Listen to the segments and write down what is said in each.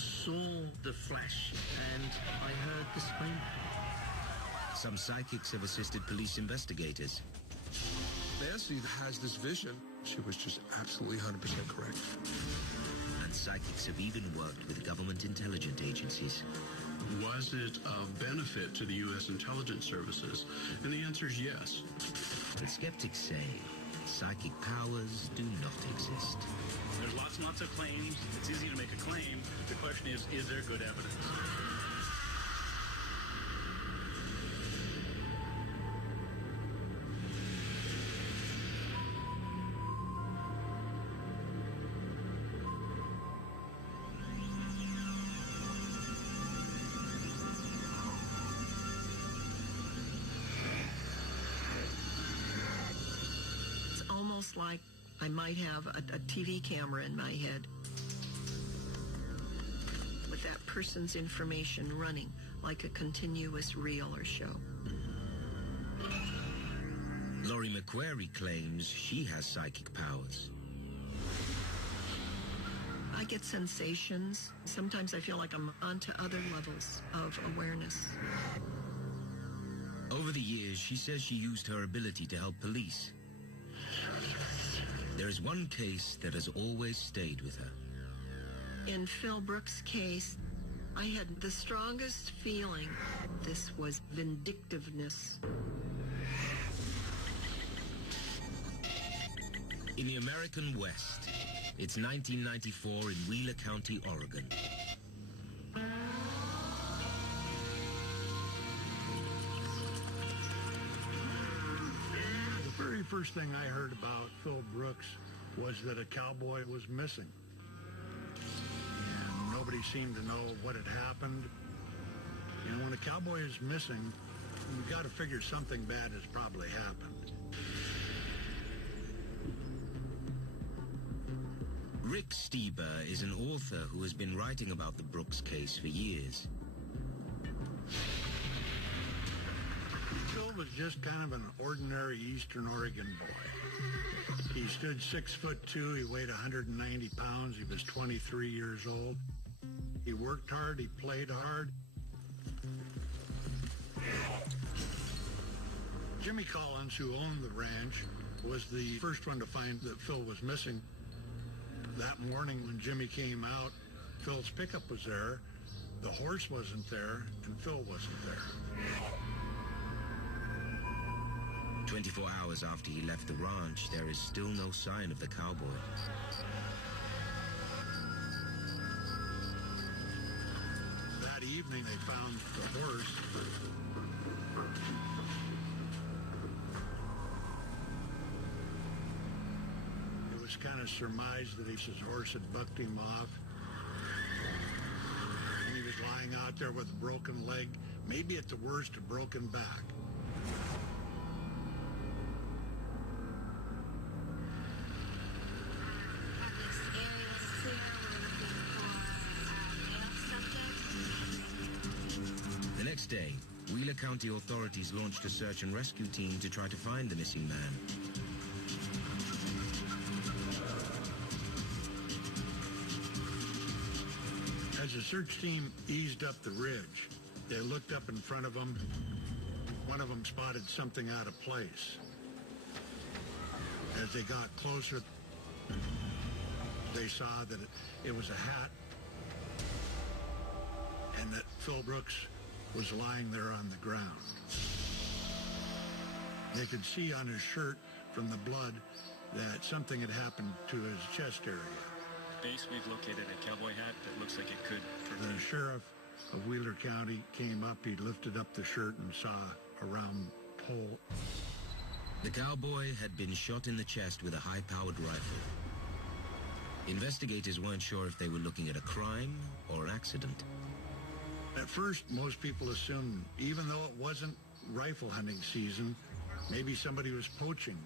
saw the flash and I heard the scream. Some psychics have assisted police investigators. Nancy has this vision. She was just absolutely 100% correct. And psychics have even worked with government intelligence agencies. Was it of benefit to the U.S. intelligence services? And the answer is yes. But skeptics say psychic powers do not exist. There's lots and lots of claims. It's easy to make a claim. The question is there good evidence? Like I might have a TV camera in my head with that person's information running like a continuous reel or show. Laurie McQuarrie claims she has psychic powers. I get sensations. Sometimes I feel like I'm onto other levels of awareness. Over the years, she says she used her ability to help police. There is one case that has always stayed with her. In Phil Brooks' case, I had the strongest feeling this was vindictiveness. In the American West, it's 1994 in Wheeler County, Oregon. The very first thing I heard about Phil Brooks was that a cowboy was missing. And nobody seemed to know what had happened. You know, when a cowboy is missing, you've got to figure something bad has probably happened. Rick Stieber is an author who has been writing about the Brooks case for years. Phil was just kind of an ordinary Eastern Oregon boy. He stood 6'2", he weighed 190 pounds, he was 23 years old. He worked hard, he played hard. Jimmy Collins, who owned the ranch, was the first one to find that Phil was missing. That morning when Jimmy came out, Phil's pickup was there, the horse wasn't there, and Phil wasn't there. 24 hours after he left the ranch, there is still no sign of the cowboy. That evening they found the horse. It was kind of surmised that his horse had bucked him off. And he was lying out there with a broken leg, maybe at the worst a broken back. The next day, Wheeler County authorities launched a search and rescue team to try to find the missing man. As the search team eased up the ridge, they looked up in front of them. One of them spotted something out of place. As they got closer, they saw that it was a hat and that Phil Brooks was lying there on the ground. They could see on his shirt from the blood that something had happened to his chest area. Base, we've located a cowboy hat that looks like it could. The sheriff of Wheeler County came up, he lifted up the shirt and saw a round hole. The cowboy had been shot in the chest with a high-powered rifle. Investigators weren't sure if they were looking at a crime or an accident. At first, most people assumed, even though it wasn't rifle hunting season, maybe somebody was poaching.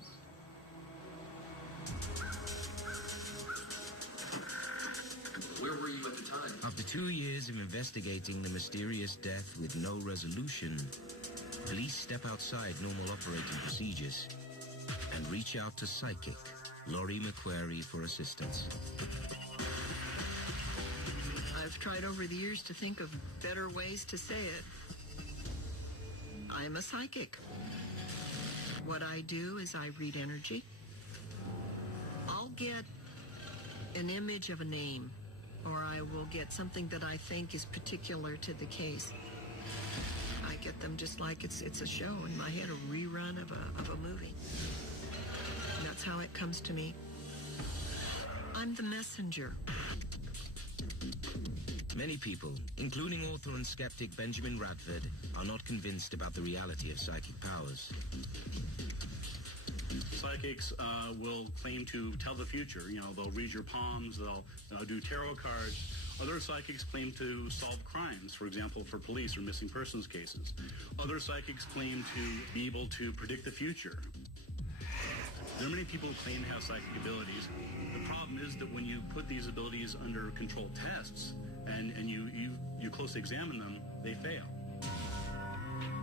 Where were you at the time? After 2 years of investigating the mysterious death with no resolution, police step outside normal operating procedures and reach out to psychic Laurie McQuarrie for assistance. I've tried over the years to think of better ways to say it. I'm a psychic. What I do is I read energy. I'll get an image of a name, or I will get something that I think is particular to the case. I get them just like it's a show in my head, a rerun of a movie. And that's how it comes to me. I'm the messenger. Many people, including author and skeptic Benjamin Radford, are not convinced about the reality of psychic powers. Psychics will claim to tell the future. You know, they'll read your palms, they'll do tarot cards. Other psychics claim to solve crimes, for example, for police or missing persons cases. Other psychics claim to be able to predict the future. There are many people who claim to have psychic abilities. The problem is that when you put these abilities under controlled tests and you closely examine them, they fail.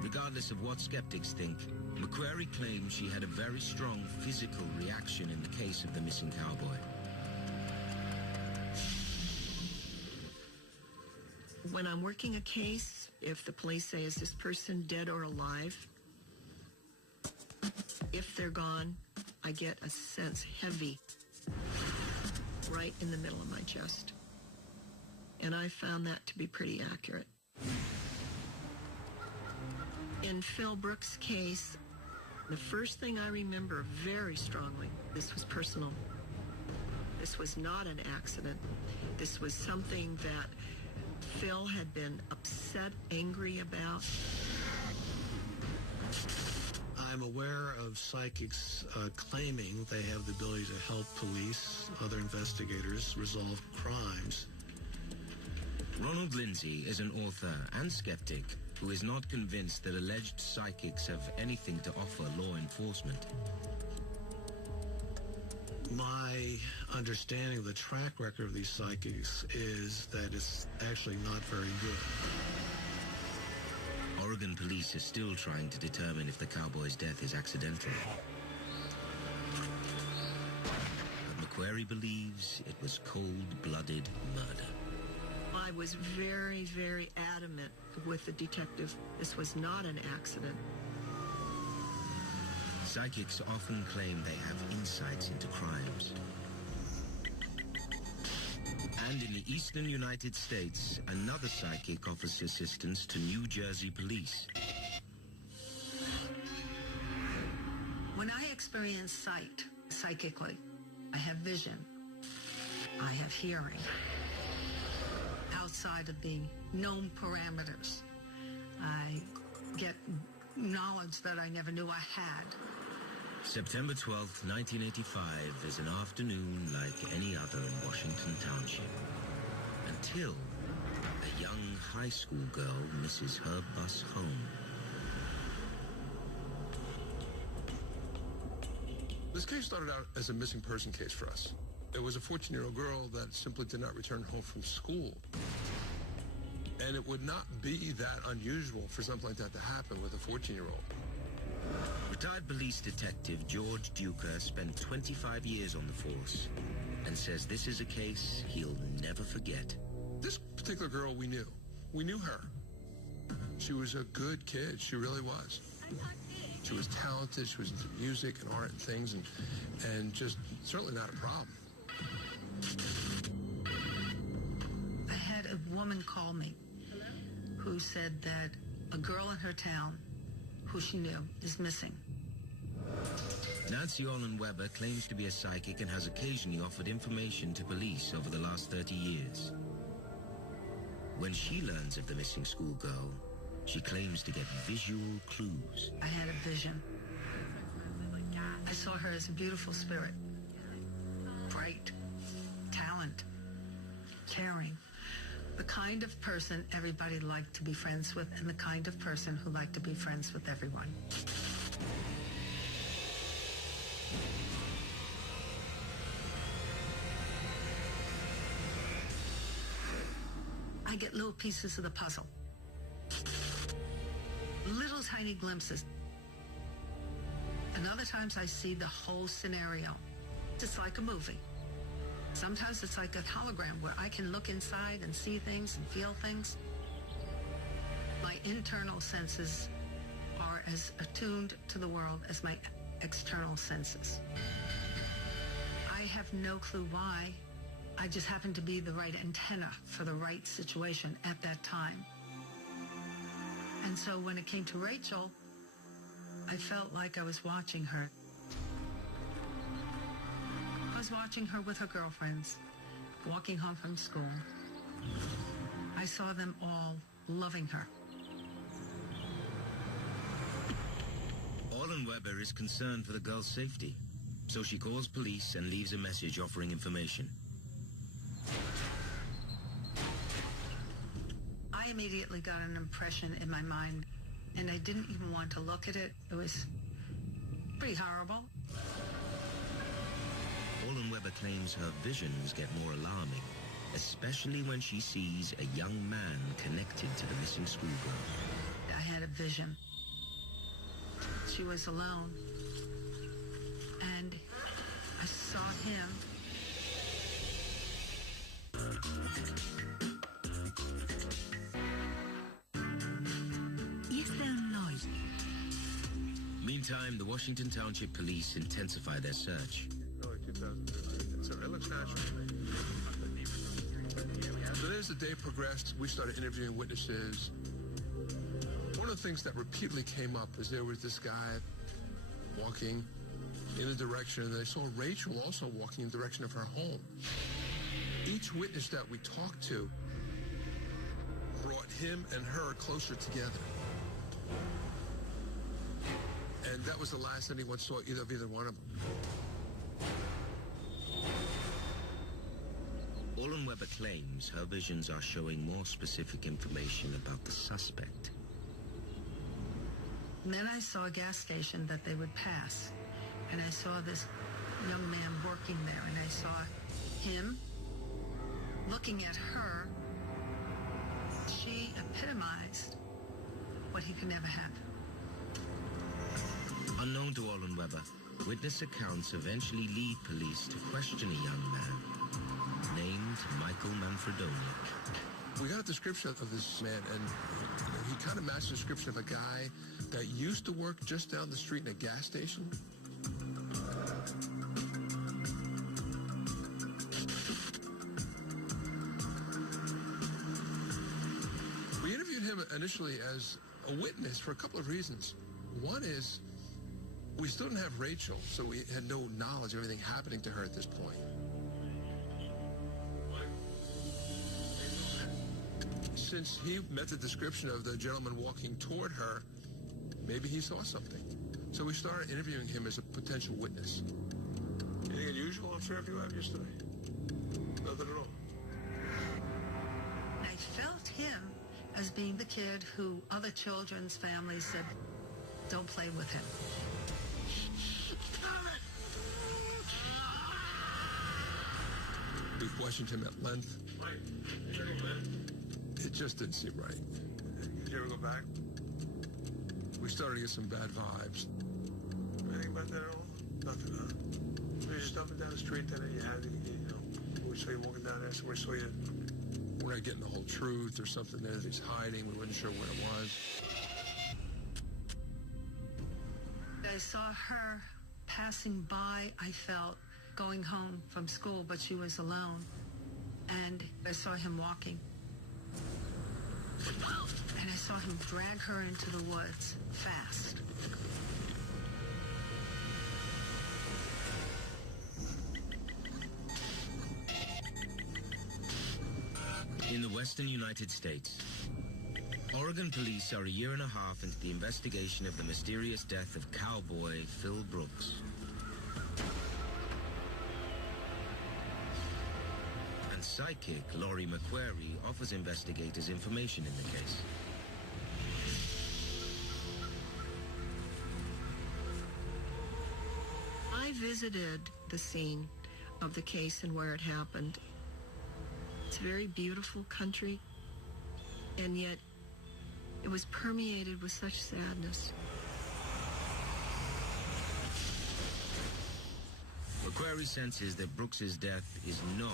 Regardless of what skeptics think, McQuarrie claims she had a very strong physical reaction in the case of the missing cowboy. When I'm working a case, if the police say, is this person dead or alive? If they're gone, I get a sense heavy right in the middle of my chest. And I found that to be pretty accurate. In Phil Brooks' case, the first thing I remember very strongly, this was personal. This was not an accident. This was something that Phil had been upset, angry about. I'm aware of psychics claiming they have the ability to help police, other investigators, resolve crimes. Ronald Lindsay is an author and skeptic who is not convinced that alleged psychics have anything to offer law enforcement. My understanding of the track record of these psychics is that it's actually not very good. Oregon police are still trying to determine if the cowboy's death is accidental. But McQuarrie believes it was cold-blooded murder. I was very, very adamant with the detective. This was not an accident. Psychics often claim they have insights into crimes. And in the eastern United States, another psychic offers assistance to New Jersey police. When I experience sight psychically, I have vision, I have hearing, outside of the known parameters. I get knowledge that I never knew I had. September 12th, 1985 is an afternoon like any other in Washington Township. Until a young high school girl misses her bus home. This case started out as a missing person case for us. It was a 14-year-old girl that simply did not return home from school. And it would not be that unusual for something like that to happen with a 14-year-old. Retired police detective George Duker spent 25 years on the force and says this is a case he'll never forget. This particular girl we knew. We knew her. She was a good kid. She really was. She was talented. She was into music and art and things, and just certainly not a problem. I had a woman call me who said that a girl in her town who she knew is missing. Nancy Olin Weber claims to be a psychic and has occasionally offered information to police over the last 30 years. When she learns of the missing schoolgirl, she claims to get visual clues. I had a vision. I saw her as a beautiful spirit. Bright, talent, caring. The kind of person everybody liked to be friends with, and the kind of person who liked to be friends with everyone. I get little pieces of the puzzle. Little tiny glimpses. And other times I see the whole scenario. It's like a movie. Sometimes it's like a hologram where I can look inside and see things and feel things. My internal senses are as attuned to the world as my external senses. I have no clue why. I just happened to be the right antenna for the right situation at that time. And so when it came to Rachel, I felt like I was watching her. I was watching her with her girlfriends, walking home from school. I saw them all loving her. Orlin Weber is concerned for the girl's safety, so she calls police and leaves a message offering information. I immediately got an impression in my mind, and I didn't even want to look at it. It was pretty horrible. Orlin Weber claims her visions get more alarming, especially when she sees a young man connected to the missing schoolgirl. I had a vision. She was alone, and I saw him. Meantime, the Washington Township Police intensify their search. So it looks natural to me. So as the day progressed, we started interviewing witnesses. One of the things that repeatedly came up is there was this guy walking in a direction, and they saw Rachel also walking in the direction of her home. Each witness that we talked to brought him and her closer together. And that was the last anyone saw either one of them. Orlin Weber claims her visions are showing more specific information about the suspect. And then I saw a gas station that they would pass, and I saw this young man working there, and I saw him looking at her. She epitomized what he could never have. Unknown to Orlin Weber, witness accounts eventually lead police to question a young man named Michael Manfredoni. We got a description of this man, and he kind of matched the description of a guy that used to work just down the street in a gas station. We interviewed him initially as a witness for a couple of reasons. One is we still didn't have Rachel, so we had no knowledge of anything happening to her at this point. Since he met the description of the gentleman walking toward her, maybe he saw something. So we started interviewing him as a potential witness. Anything unusual observed you have yesterday? Nothing at all. I felt him as being the kid who other children's families said, don't play with him. We questioned him at length. It just didn't seem right. Did you ever go back? We started to get some bad vibes. Anything about that at all? Nothing, huh? You just up and down the street that you had, we saw you walking down there, somewhere saw you. We're not getting the whole truth or something that he's hiding. We weren't sure what it was. I saw her passing by, I felt, going home from school, but she was alone. And I saw him walking. And I saw him drag her into the woods fast. In the western United States, Oregon police are a year and a half into the investigation of the mysterious death of cowboy Phil Brooks. And psychic Laurie McQuarrie offers investigators information in the case. I visited the scene of the case and where it happened. It's a very beautiful country, and yet it was permeated with such sadness. McQuarrie senses that Brooks's death is not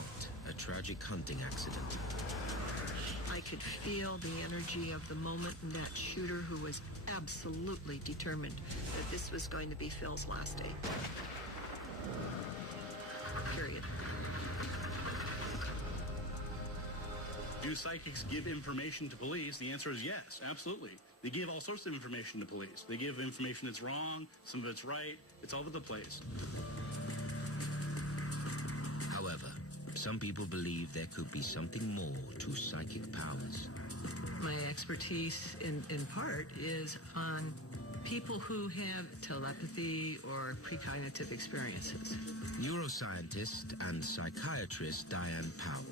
a tragic hunting accident. I could feel the energy of the moment in that shooter who was absolutely determined that this was going to be Phil's last day. Period. Do psychics give information to police? The answer is yes, absolutely. They give all sorts of information to police. They give information that's wrong, some of it's right. It's all over the place. However, some people believe there could be something more to psychic powers. My expertise, in part, is on people who have telepathy or precognitive experiences. Neuroscientist and psychiatrist Diane Powell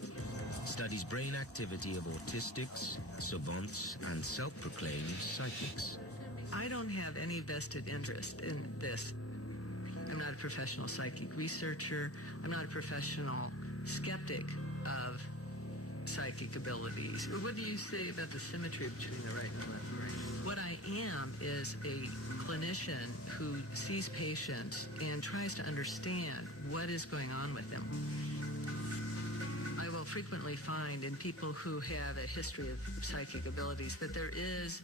studies brain activity of autistics, savants, and self-proclaimed psychics. I don't have any vested interest in this. I'm not a professional psychic researcher. I'm not a professional skeptic of psychic abilities. Or what do you say about the symmetry between the right and the left brain? What I am is a clinician who sees patients and tries to understand what is going on with them. I will frequently find in people who have a history of psychic abilities that there is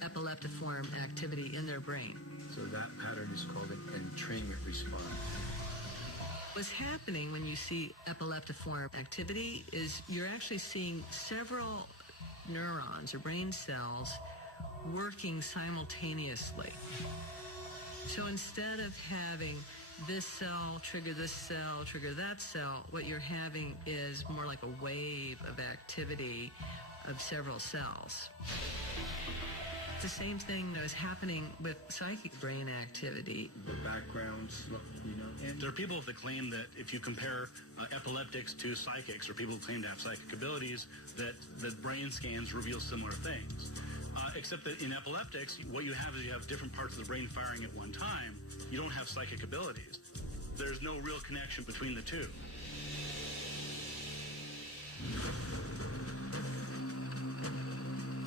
epileptiform activity in their brain. So that pattern is called an entrainment response. What's happening when you see epileptiform activity is you're actually seeing several neurons or brain cells working simultaneously. So instead of having this cell trigger this cell, trigger that cell, what you're having is more like a wave of activity of several cells. It's the same thing that was happening with psychic brain activity. The backgrounds, And there are people that claim that if you compare epileptics to psychics, or people who claim to have psychic abilities, that brain scans reveal similar things. Except that in epileptics, what you have is you have different parts of the brain firing at one time. You don't have psychic abilities. There's no real connection between the two.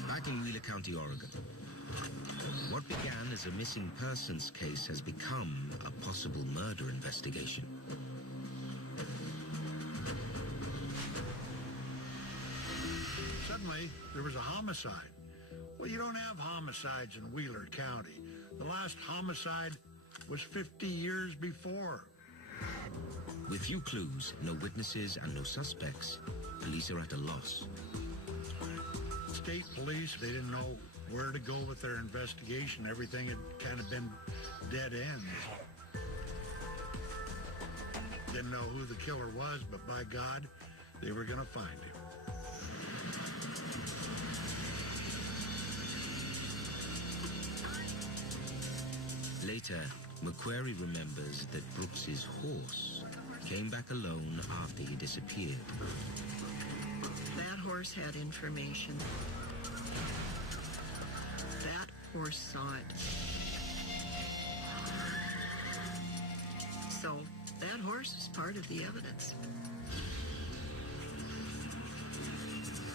Back in Wheeler County, Oregon, what began as a missing persons case has become a possible murder investigation. Suddenly, there was a homicide. Well, you don't have homicides in Wheeler County. The last homicide was 50 years before. With few clues, no witnesses, and no suspects, police are at a loss. State police, they didn't know where to go with their investigation. Everything had kind of been dead ends. Didn't know who the killer was, but by God, they were going to find him. Later, McQuarrie remembers that Brooks's horse came back alone after he disappeared. That horse had information. That horse saw it. So that horse is part of the evidence.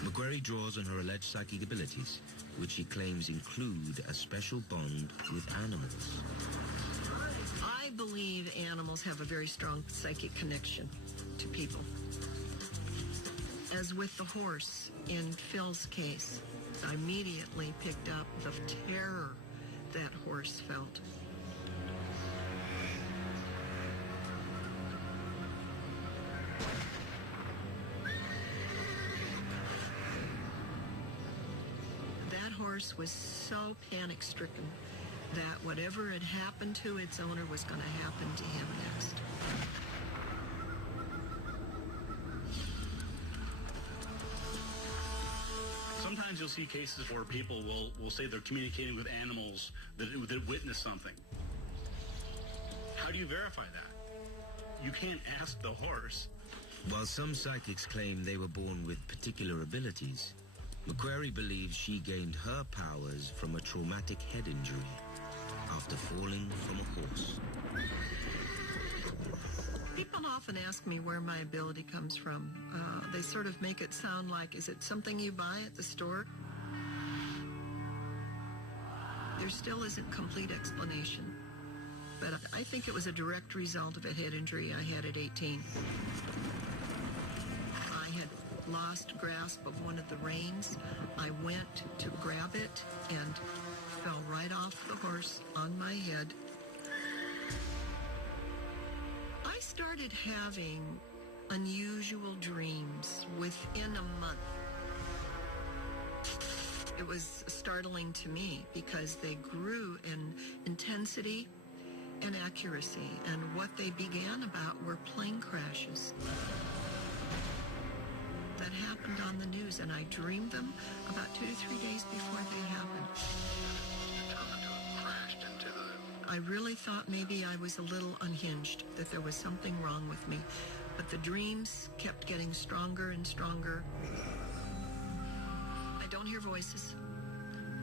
McQuarrie draws on her alleged psychic abilities, which she claims include a special bond with animals. I believe animals have a very strong psychic connection to people. As with the horse in Phil's case, I immediately picked up the terror that horse felt. That horse was so panic-stricken that whatever had happened to its owner was going to happen to him next. Sometimes you'll see cases where people will say they're communicating with animals that witness something. How do you verify that? You can't ask the horse. While some psychics claim they were born with particular abilities, McQuarrie believes she gained her powers from a traumatic head injury after falling from a horse. People often ask me where my ability comes from. They sort of make it sound like, is it something you buy at the store? There still isn't complete explanation. but I think it was a direct result of a head injury I had at 18. I had lost grasp of one of the reins. I went to grab it and fell right off the horse on my head. I started having unusual dreams within a month. It was startling to me because they grew in intensity and accuracy, and what they began about were plane crashes that happened on the news, and I dreamed them about 2 to 3 days before they happened. I really thought maybe I was a little unhinged, that there was something wrong with me, but the dreams kept getting stronger and stronger. I don't hear voices.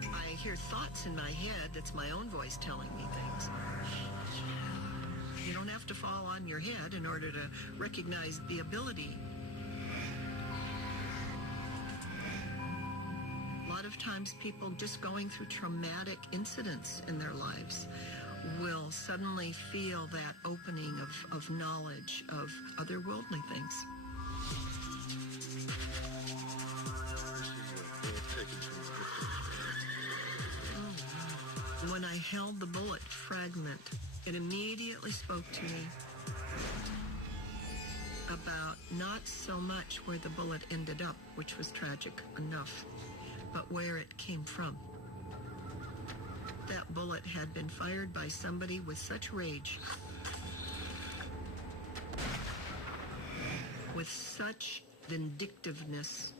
I hear thoughts in my head. That's my own voice telling me things. You don't have to fall on your head in order to recognize the ability. A lot of times people just going through traumatic incidents in their lives will suddenly feel that opening of knowledge of otherworldly things. When I held the bullet fragment, it immediately spoke to me about not so much where the bullet ended up, which was tragic enough, but where it came from. That bullet had been fired by somebody with such rage, with such vindictiveness,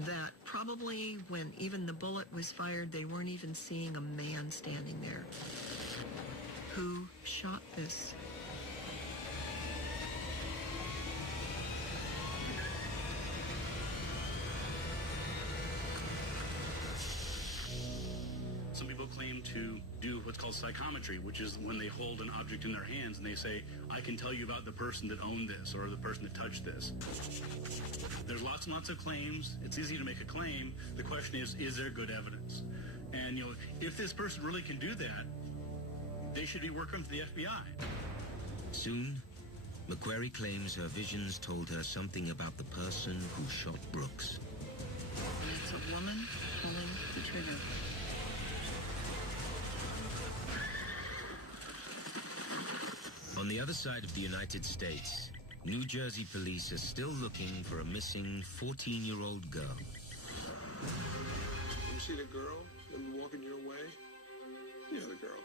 that probably when even the bullet was fired, they weren't even seeing a man standing there. Who shot this? Some people claim to do what's called psychometry, which is when they hold an object in their hands and they say, I can tell you about the person that owned this or the person that touched this. There's lots and lots of claims. It's easy to make a claim. The question is there good evidence? And, if this person really can do that, they should be working for the FBI. Soon, McQuarrie claims her visions told her something about the person who shot Brooks. It's a woman pulling the trigger. On the other side of the United States, New Jersey police are still looking for a missing 14-year-old girl. You see the girl walking your way? Yeah, the girl.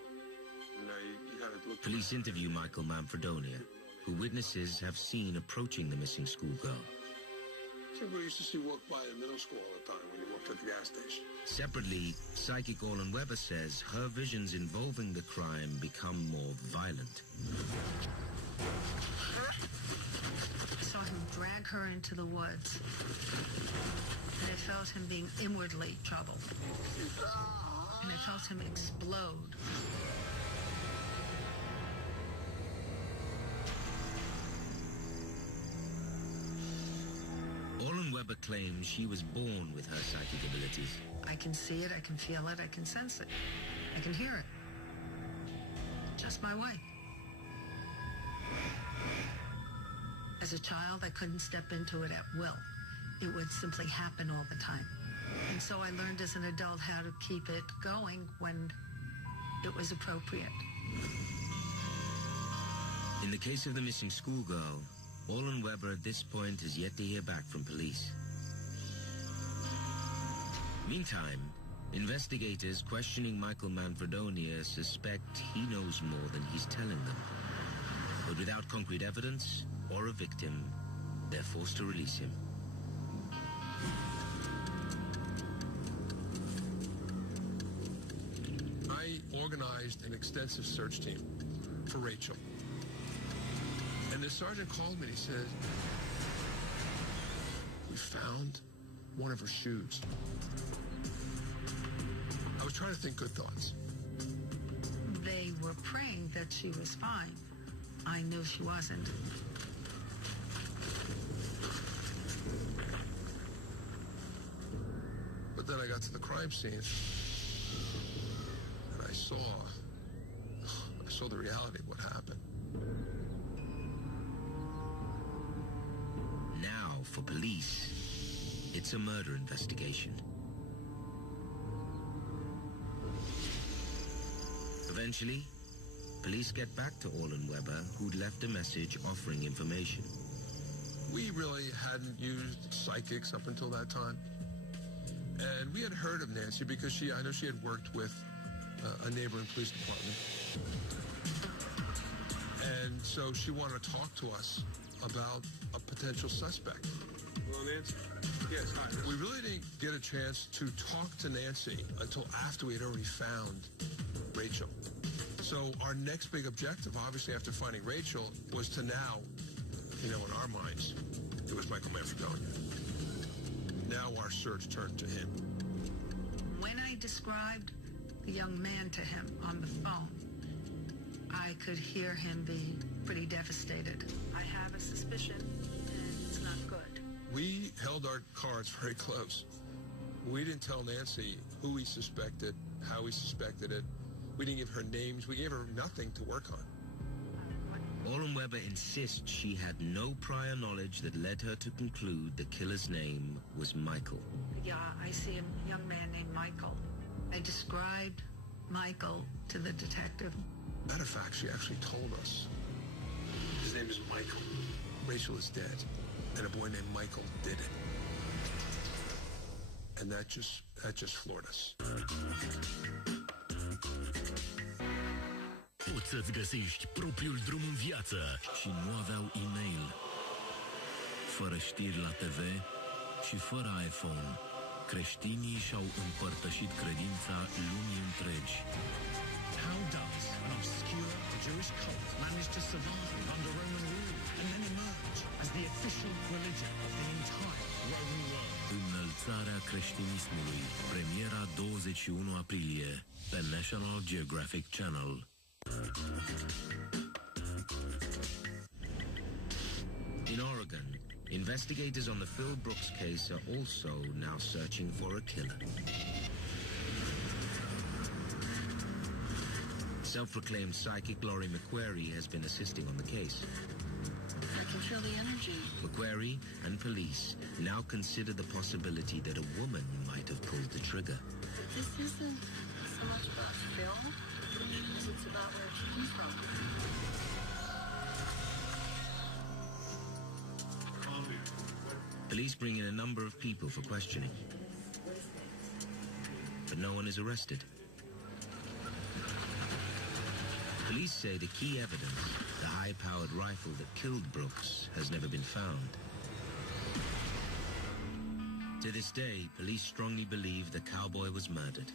Now you gotta look. Police interview Michael Manfredonia, who witnesses have seen approaching the missing schoolgirl. People used to see walk by in middle school all the time when you walked at the gas station. Separately, psychic Orlin Weber says her visions involving the crime become more violent. I saw him drag her into the woods, and I felt him being inwardly troubled, and I felt him explode. Orlin Weber claims she was born with her psychic abilities. I can see it, I can feel it, I can sense it, I can hear it. Just my way. As a child, I couldn't step into it at will. It would simply happen all the time. And so I learned as an adult how to keep it going when it was appropriate. In the case of the missing schoolgirl, Orlin Weber at this point has yet to hear back from police. Meantime, investigators questioning Michael Manfredonia suspect he knows more than he's telling them. But without concrete evidence or a victim, they're forced to release him. I organized an extensive search team for Rachel. And the sergeant called me and he said, we found one of her shoes. I was trying to think good thoughts. They were praying that she was fine. I knew she wasn't. But then I got to the crime scene and I saw saw the reality of what happened. Now, for police, it's a murder investigation. Eventually, police get back to Orlin Weber, who'd left a message offering information. We really hadn't used psychics up until that time. And we had heard of Nancy because I know she had worked with a neighboring police department. And so she wanted to talk to us about a potential suspect. Hello, Nancy. Yes, hi. We really didn't get a chance to talk to Nancy until after we had already found Rachel. So our next big objective, obviously after finding Rachel, was to now, in our minds, it was Michael Manfredoni. Now our search turned to him. When I described the young man to him on the phone, I could hear him be pretty devastated. I have a suspicion, and it's not good. We held our cards very close. We didn't tell Nancy who we suspected, how we suspected it. We didn't give her names. We gave her nothing to work on. Orlin Weber insists she had no prior knowledge that led her to conclude the killer's name was Michael. Yeah, I see a young man named Michael. I described Michael to the detective. Matter of fact, she actually told us. His name is Michael. Rachel is dead, and a boy named Michael did it. And that just floored us. Poți să-ți găsești propriul drum în viață. Și nu aveau e-mail, fără știri la TV și fără iPhone. Creștinii și-au împărtășit credința lumii întregi. How does an obscure Jewish cult manage to survive under Roman rule and then emerge as the official religion of the entire Roman world? Înălțarea creștinismului. Premiera 21 aprilie pe National Geographic Channel. In Oregon, investigators on the Phil Brooks case are also now searching for a killer. Self-proclaimed psychic Laurie McQuarrie has been assisting on the case. I can feel the energy. McQuarrie and police now consider the possibility that a woman might have pulled the trigger. This isn't so much about Phil as it's about where it came from. Police bring in a number of people for questioning, but no one is arrested. Police say the key evidence, the high-powered rifle that killed Brooks, has never been found. To this day, police strongly believe the cowboy was murdered.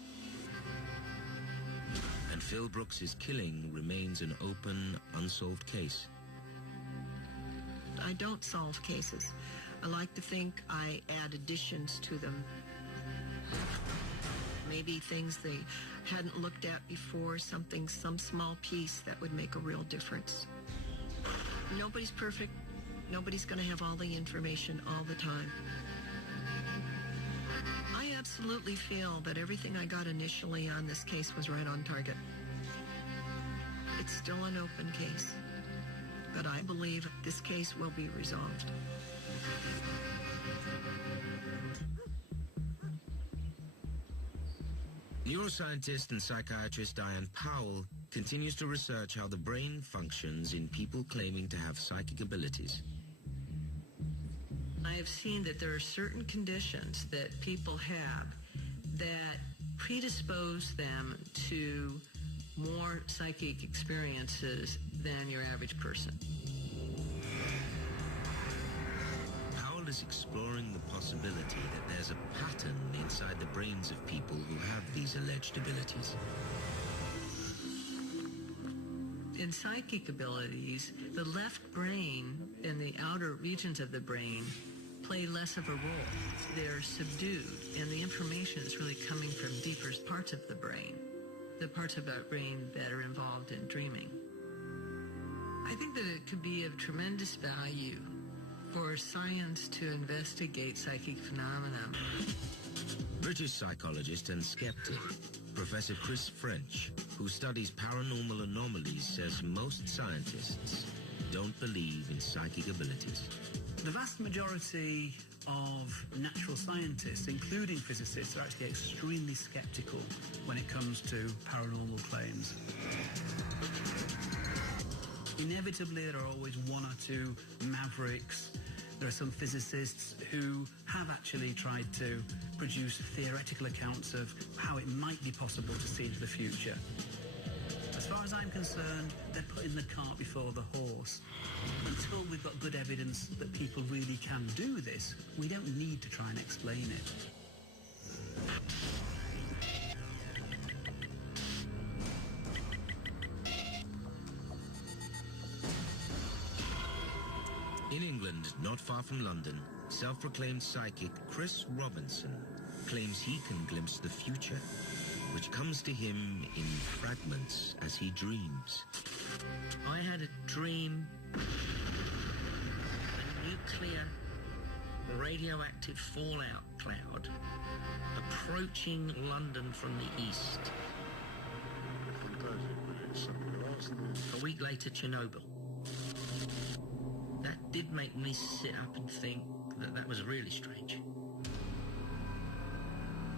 And Phil Brooks's killing remains an open, unsolved case. I don't solve cases. I like to think I add additions to them. Maybe things they hadn't looked at before, some small piece that would make a real difference. Nobody's perfect. Nobody's going to have all the information all the time. I absolutely feel that everything I got initially on this case was right on target. It's still an open case, but I believe this case will be resolved. Neuroscientist and psychiatrist Diane Powell continues to research how the brain functions in people claiming to have psychic abilities. I have seen that there are certain conditions that people have that predispose them to more psychic experiences than your average person. Powell is exploring the possibility that there's a pattern inside the brains of people who have these alleged abilities. In psychic abilities, the left brain and the outer regions of the brain play less of a role. They're subdued, and the information is really coming from deeper parts of the brain, the parts of our brain that are involved in dreaming. I think that it could be of tremendous value for science to investigate psychic phenomena. British psychologist and skeptic Professor Chris French, who studies paranormal anomalies, says most scientists don't believe in psychic abilities. The vast majority of natural scientists, including physicists, are actually extremely skeptical when it comes to paranormal claims. Inevitably, there are always one or two mavericks. There are some physicists who have actually tried to produce theoretical accounts of how it might be possible to see into the future. As far as I'm concerned, they're putting the cart before the horse. Until we've got good evidence that people really can do this, we don't need to try and explain it. In England, not far from London, self-proclaimed psychic Chris Robinson claims he can glimpse the future, which comes to him in fragments as he dreams. I had a dream, a nuclear radioactive fallout cloud approaching London from the east. A week later, Chernobyl. That did make me sit up and think that that was really strange.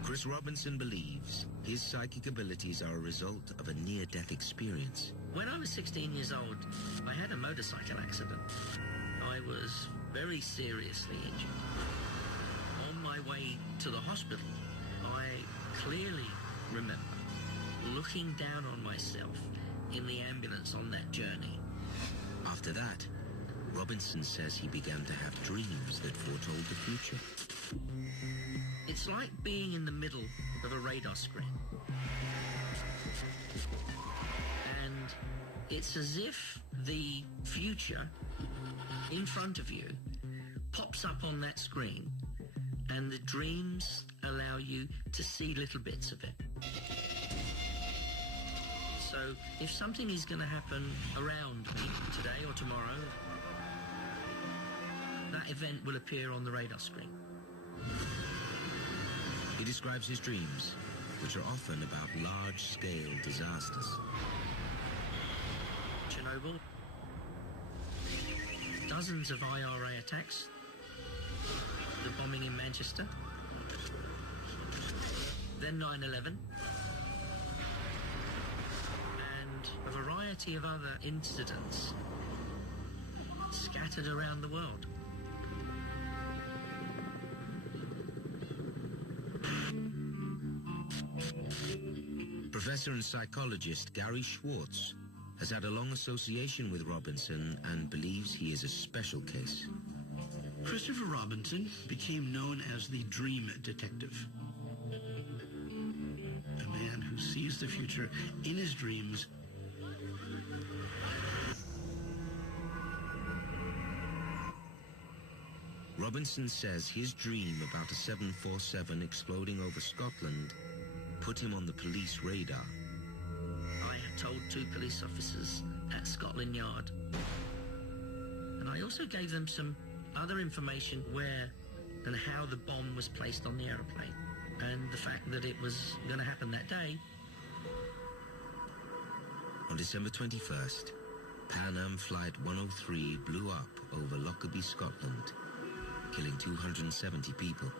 Chris Robinson believes his psychic abilities are a result of a near-death experience. When I was 16 years old, I had a motorcycle accident. I was very seriously injured. On my way to the hospital, I clearly remember looking down on myself in the ambulance on that journey. After that, Robinson says he began to have dreams that foretold the future. It's like being in the middle of a radar screen. And it's as if the future in front of you pops up on that screen, and the dreams allow you to see little bits of it. So if something is going to happen around me today or tomorrow, that event will appear on the radar screen. He describes his dreams, which are often about large-scale disasters. Chernobyl, dozens of IRA attacks, the bombing in Manchester, then 9/11, and a variety of other incidents scattered around the world. Professor and psychologist Gary Schwartz has had a long association with Robinson and believes he is a special case. Christopher Robinson became known as the Dream Detective. A man who sees the future in his dreams. Robinson says his dream about a 747 exploding over Scotland put him on the police radar. I had told 2 police officers at Scotland Yard. And I also gave them some other information where and how the bomb was placed on the aeroplane. And the fact that it was going to happen that day. On December 21st, Pan Am Flight 103 blew up over Lockerbie, Scotland, killing 270 people.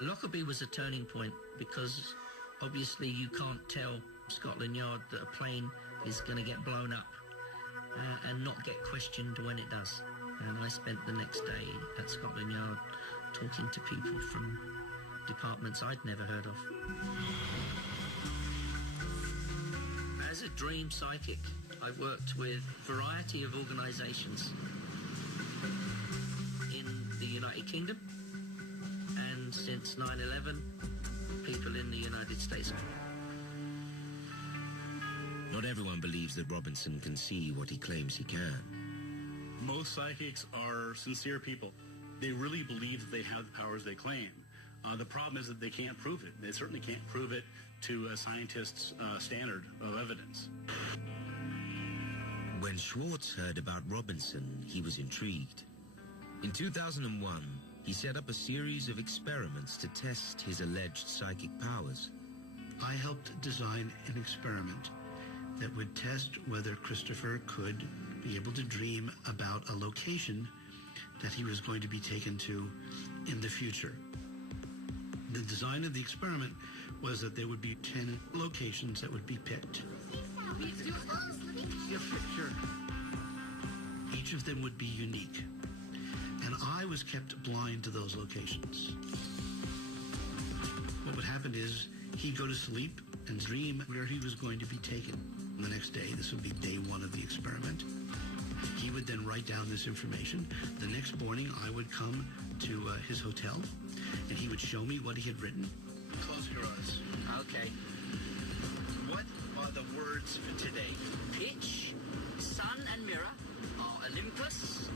Lockerbie was a turning point because obviously you can't tell Scotland Yard that a plane is going to get blown up and not get questioned when it does. And I spent the next day at Scotland Yard talking to people from departments I'd never heard of. As a dream psychic, I worked with a variety of organisations in the United Kingdom, and since 9/11, people in the United States. Not everyone believes that Robinson can see what he claims he can. Most psychics are sincere people. They really believe that they have the powers they claim. The problem is that they can't prove it. They certainly can't prove it to a scientist's standard of evidence. When Schwartz heard about Robinson, he was intrigued. In 2001, he set up a series of experiments to test his alleged psychic powers. I helped design an experiment that would test whether Christopher could be able to dream about a location that he was going to be taken to in the future. The design of the experiment was that there would be 10 locations that would be picked. Your picture. Each of them would be unique. And I was kept blind to those locations. What would happen is he'd go to sleep and dream where he was going to be taken. The next day, this would be day one of the experiment. He would then write down this information. The next morning, I would come to his hotel, and he would show me what he had written. Close your eyes. Okay. What are the words for today? Pitch, sun and mirror, are Olympus.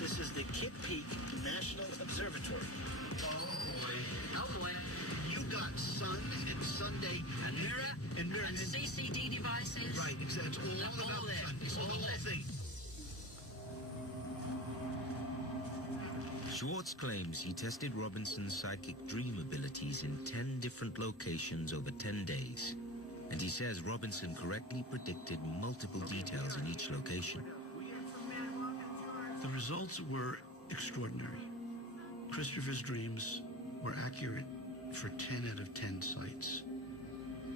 This is the Kitt Peak National Observatory. Oh boy. You got sun and Sunday and mirror and CCD devices. Right, exactly. It's all about the sun. It's all the whole thing. Schwartz claims he tested Robinson's psychic dream abilities in 10 different locations over 10 days. And he says Robinson correctly predicted multiple details in each location. The results were extraordinary. Christopher's dreams were accurate for 10 out of 10 sites.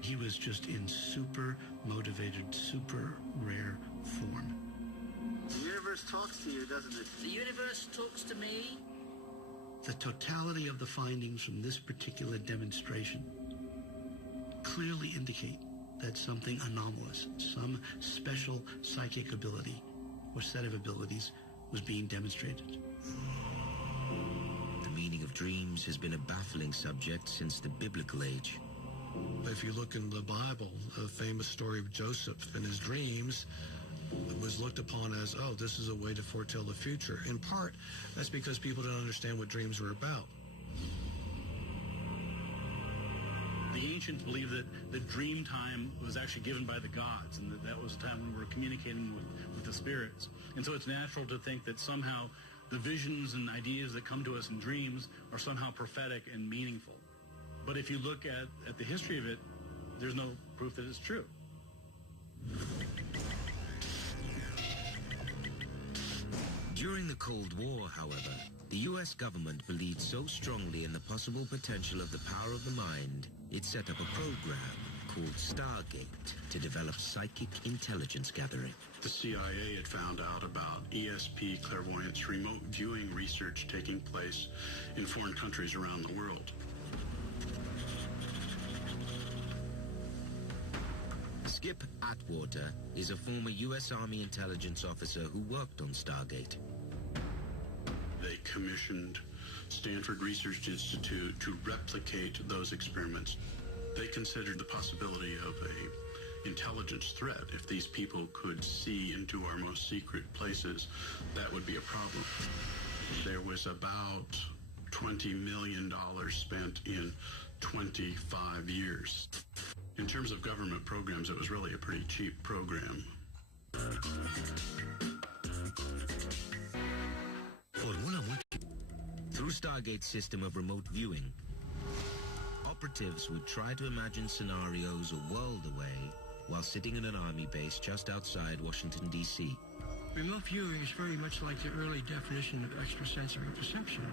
He was just in super motivated, super rare form. The universe talks to you, doesn't it? The universe talks to me. The totality of the findings from this particular demonstration clearly indicate that something anomalous, some special psychic ability or set of abilities was being demonstrated. The meaning of dreams has been a baffling subject since the biblical age. If you look in the Bible, the famous story of Joseph and his dreams was looked upon as, oh, this is a way to foretell the future. In part, that's because people don't understand what dreams were about. The ancients believed that the dream time was actually given by the gods, and that was a time when we were communicating with the spirits. And so it's natural to think that somehow the visions and ideas that come to us in dreams are somehow prophetic and meaningful. But if you look at the history of it, there's no proof that it's true. During the Cold War, however, the U.S. government believed so strongly in the possible potential of the power of the mind, it set up a program called Stargate to develop psychic intelligence gathering. The CIA had found out about ESP clairvoyance remote viewing research taking place in foreign countries around the world. Skip Atwater is a former U.S. Army intelligence officer who worked on Stargate. They commissioned Stanford Research Institute to replicate those experiments. They considered the possibility of an intelligence threat. If these people could see into our most secret places, that would be a problem. There was about $20 million spent in 25 years. In terms of government programs, it was really a pretty cheap program. Through Stargate's system of remote viewing, operatives would try to imagine scenarios a world away while sitting in an army base just outside Washington, D.C. Remote viewing is very much like the early definition of extrasensory perception.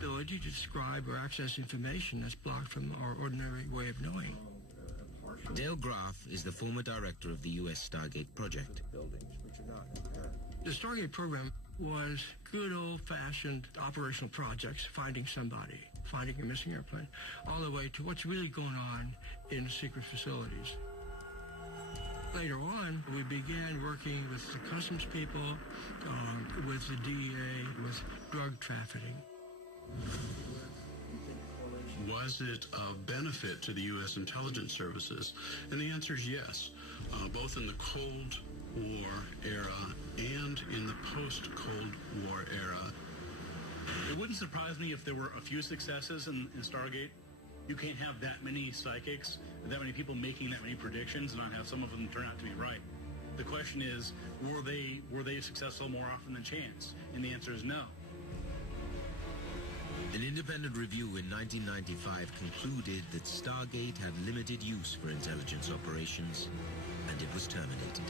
The ability to describe or access information that's blocked from our ordinary way of knowing. Dale Graff is the former director of the U.S. Stargate project. The Stargate program was good old-fashioned operational projects, finding somebody, finding a missing airplane, all the way to what's really going on in secret facilities. Later on, we began working with the customs people, with the DEA, with drug trafficking. Was it of benefit to the U.S. intelligence services? And the answer is yes, both in the Cold War era and in the post-Cold War era. It wouldn't surprise me if there were a few successes in Stargate. You can't have that many psychics, that many people making that many predictions, and not have some of them turn out to be right. The question is, were they successful more often than chance? And the answer is no. An independent review in 1995 concluded that Stargate had limited use for intelligence operations, and it was terminated.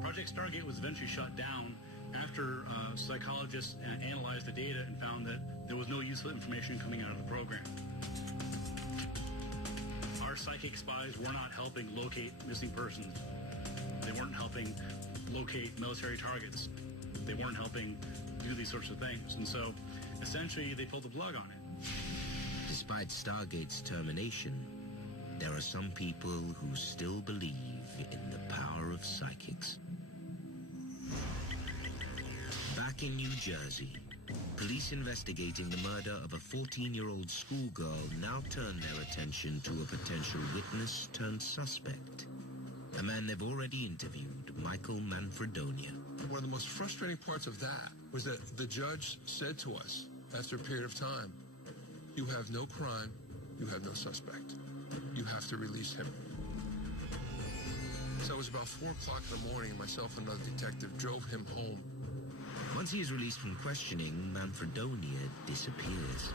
Project Stargate was eventually shut down after psychologists analyzed the data and found that there was no useful information coming out of the program. Our psychic spies were not helping locate missing persons. They weren't helping locate military targets. They weren't helping do these sorts of things. And so, essentially, they pulled the plug on it. Despite Stargate's termination, there are some people who still believe in the power of psychics. Back in New Jersey, police investigating the murder of a 14-year-old schoolgirl now turn their attention to a potential witness turned suspect. A man they've already interviewed, Michael Manfredonia. One of the most frustrating parts of that was that the judge said to us, after a period of time, you have no crime, you have no suspect. You have to release him. So it was about 4 o'clock in the morning, and myself and another detective drove him home. Once he is released from questioning, Manfredonia disappears.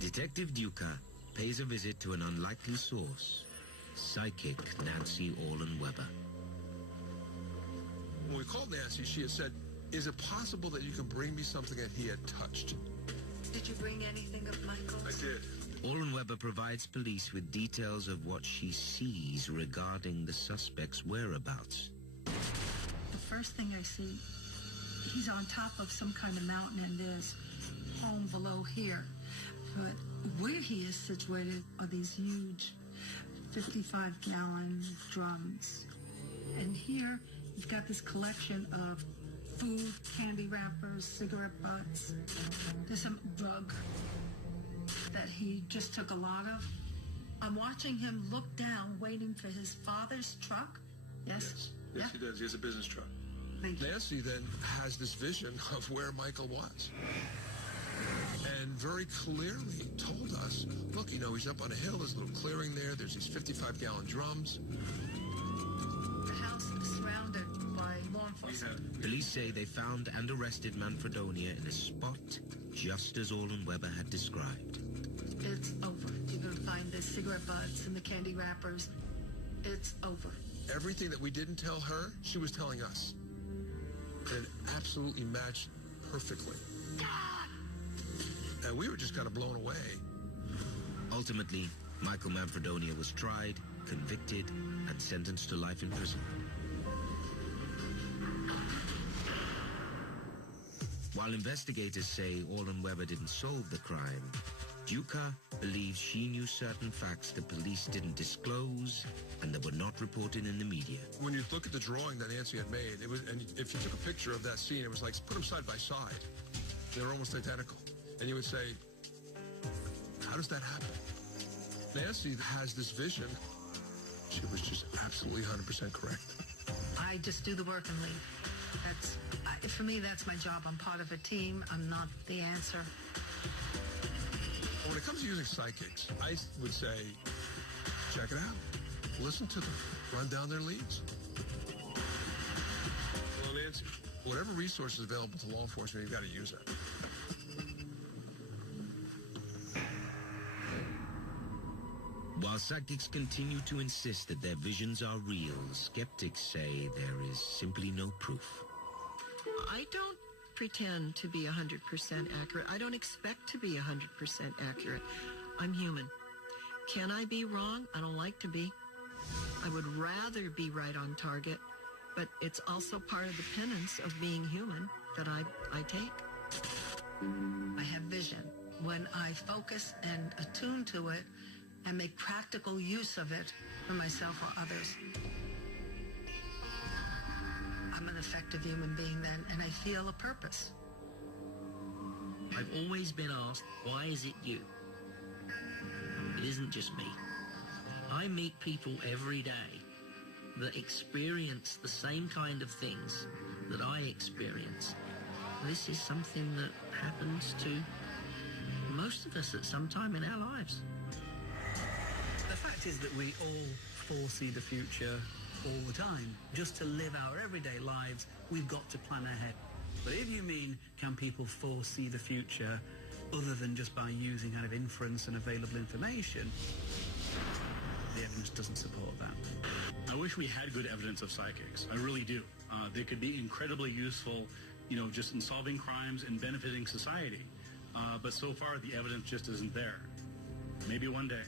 Detective Duca pays a visit to an unlikely source, psychic Nancy Orlen-Weber. When we called Nancy, she had said, is it possible that you can bring me something that he had touched? Did you bring anything of Michael's? I did. Orlen-Weber provides police with details of what she sees regarding the suspect's whereabouts. The first thing I see, he's on top of some kind of mountain, and there's home below here. But where he is situated are these huge 55-gallon drums. And here, you've got this collection of food, candy wrappers, cigarette butts. There's some drug that he just took a lot of. I'm watching him look down, waiting for his father's truck. Yes? Yes, he does. He has a business truck. Nancy then has this vision of where Michael was. And very clearly told us, look, you know, he's up on a hill, there's a little clearing there, there's these 55-gallon drums. The house is surrounded by law enforcement. Police say they found and arrested Manfredonia in a spot just as Orlen-Weber had described. It's over. You're going to find the cigarette butts and the candy wrappers. It's over. Everything that we didn't tell her, she was telling us. And it absolutely matched perfectly. And we were just kind of blown away. Ultimately, Michael Manfredonia was tried, convicted, and sentenced to life in prison. While investigators say Orlen-Weber didn't solve the crime, Duca believes she knew certain facts the police didn't disclose and that were not reported in the media. When you look at the drawing that Nancy had made, it was, and if you took a picture of that scene, it was like, put them side by side. They were almost identical. And you would say, how does that happen? Nancy has this vision. She was just absolutely 100% correct. I just do the work and leave. For me, that's my job. I'm part of a team. I'm not the answer. When it comes to using psychics, I would say, check it out. Listen to them. Run down their leads. Well, Nancy, whatever resources available to law enforcement, you've got to use it. While psychics continue to insist that their visions are real, skeptics say there is simply no proof. I don't pretend to be 100% accurate. I don't expect to be 100% accurate. I'm human. Can I be wrong? I don't like to be. I would rather be right on target, but it's also part of the penance of being human that I take. I have vision. When I focus and attune to it and make practical use of it for myself or others, I'm an effective human being then, and I feel a purpose. I've always been asked, why is it you? It isn't just me. I meet people every day that experience the same kind of things that I experience. This is something that happens to most of us at some time in our lives. The fact is that we all foresee the future all the time. Just to live our everyday lives, we've got to plan ahead. But if you mean, can people foresee the future other than just by using kind of inference and available information, the evidence doesn't support that. I wish we had good evidence of psychics. I really do. They could be incredibly useful, you know, just in solving crimes and benefiting society. But so far, the evidence just isn't there. Maybe one day.